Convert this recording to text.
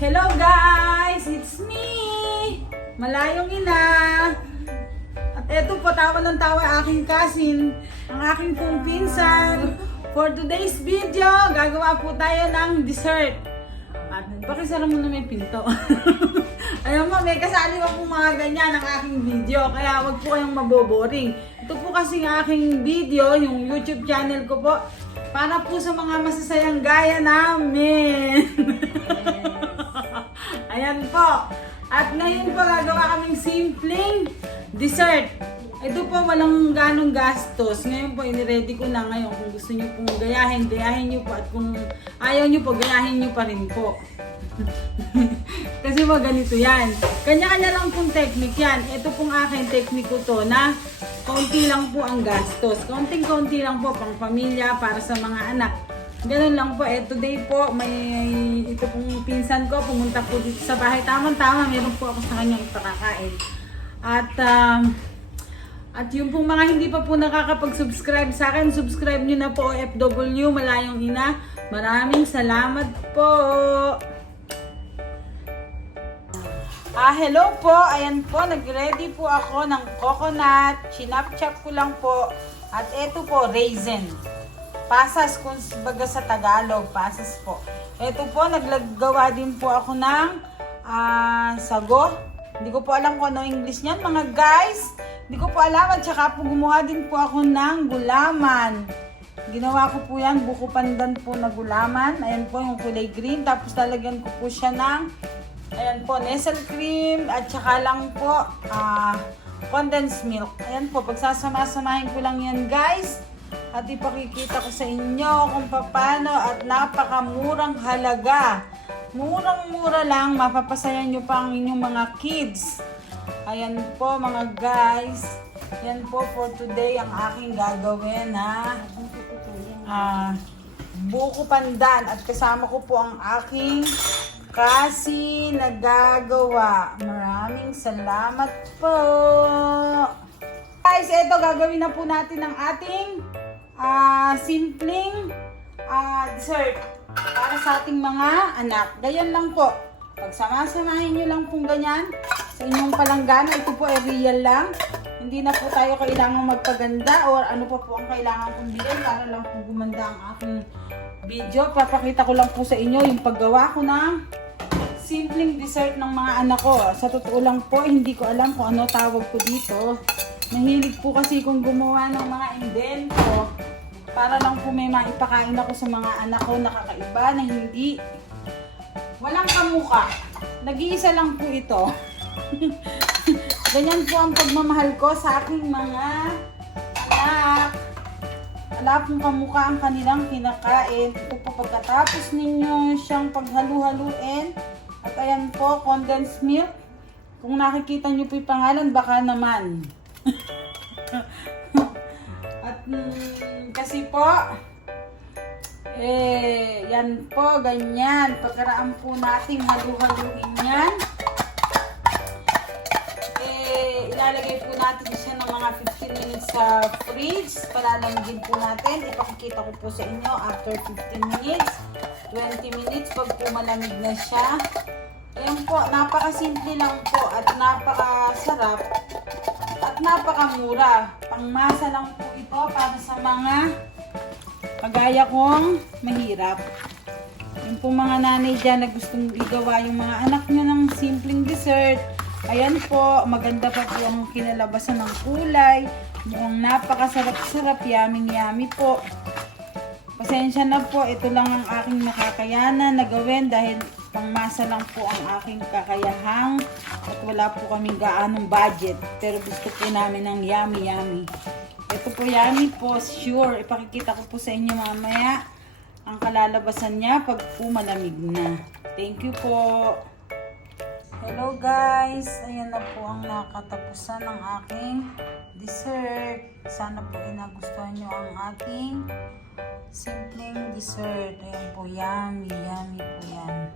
Hello guys! It's me! Malayong ina! At eto po, tawa ng tawa aking cousin, ang aking pong pinsan. For today's video, gagawa po tayo ng dessert. At pakisara mo na may pinto. Ayun mo, may kasali pa po mga ganyan ang aking video. Kaya wag po kayong maboboring. Ito po kasi ang aking video, yung YouTube channel ko po, para po sa mga masasayang gaya namin. Ayan po. At ngayon po gagawa kaming simpleng dessert. Ito po walang ganong gastos. Ngayon po iniready ko na ngayon. Kung gusto nyo pong gayahin, gayahin nyo po. At kung ayaw nyo po, gayahin nyo pa rin po. Kasi mga ganito yan. Kanya-kanya lang pong technique yan. Ito pong aking technique ko to na konti lang po ang gastos. Konting-konti lang po pang pamilya para sa mga anak. Ganun lang po. Today po, ito pong pinsan ko, pumunta po dito sa bahay. Tamang-tama, meron po ako sa kanyang ipakakain. At yung pong mga hindi pa po nakakapag-subscribe sa akin, subscribe nyo na po OFW, Malayong Ina. Maraming salamat po. Hello po. Ayan po, nag-ready po ako ng coconut. Chinap-chop ko lang po. At ito po, raisin. Pasas, kung baga sa Tagalog, pasas po. Ito po, naglagawa din po ako ng sago. Hindi ko po alam kung ano English niyan, mga guys. Hindi ko po alam. At saka po gumawa din po ako ng gulaman. Ginawa ko po yan, buko pandan po na gulaman. Ayan po yung kulay green. Tapos lalagyan ko po siya ng, ayan po, Nestle cream. At saka lang po, condensed milk. Ayan po, pagsasama-samahin ko lang yan, guys. At ipakikita ko sa inyo kung paano at napakamurang halaga. Murang-mura lang, mapapasaya nyo pa ang inyong mga kids. Ayan po mga guys. Yan po for today ang aking gagawin na buko pandan. At kasama ko po ang aking kasi nagagawa. Maraming salamat po. Guys, ito gagawin na po natin ang ating simpleng dessert para sa ating mga anak. Ganyan lang po. Pagsama-samahin nyo lang pong ganyan sa inyong palanggana. Ito po ay real lang. Hindi na po tayo kailangan magpaganda or ano pa po ang kailangan kong bilhin para lang po gumanda ang aking video. Papakita ko lang po sa inyo yung paggawa ko ng simpleng dessert ng mga anak ko. Sa totoo lang po, hindi ko alam kung ano tawag ko dito. Mahilig po kasi kung gumawa ng mga invento para lang po may maipakain ako sa mga anak ko na kakaiba na hindi walang kamuka. Nag-iisa lang po ito. Ganyan po ang pagmamahal ko sa aking mga anak. Wala pong kamuka ang kanilang kinakain. Ito po pagkatapos ninyo siyang paghalu-haluin. At ayan po, condensed milk. Kung nakikita nyo po yung pangalan, baka naman. At kasi po, yan po, ganyan. Pagkaraan po natin halu-haluin yan. Ilalagay po natin siya ng mga 15 minutes sa fridge. Palalamigin po natin. Ipakikita ko po sa inyo after 15 minutes, 20 minutes, pag po malamig na siya. Ayan po, napakasimple lang po at napakasarap at napakamura. Pangmasa lang po ito para sa mga kagaya kong mahirap. Yung po mga nanay dyan na gustong igawa yung mga anak nyo ng simpleng dessert. Ayan po, maganda pa po ang kinalabasan ng kulay. Mukhang napakasarap-sarap, yummy po. Pasensya na po, ito lang ang aking nakakayanan na gawin dahil pangmasa lang po ang aking kakayahang at wala po kaming gaanong budget. Pero gusto po namin ng yummy. Ito po yummy po, sure. Ipakikita ko po sa inyo mamaya ang kalalabasan niya pag po malamig na. Thank you po. Hello guys, ayan na po ang nakatapusan ng aking dessert. Sana po nagustuhan nyo ang ating simpleng dessert. Ayan po, yummy po yan.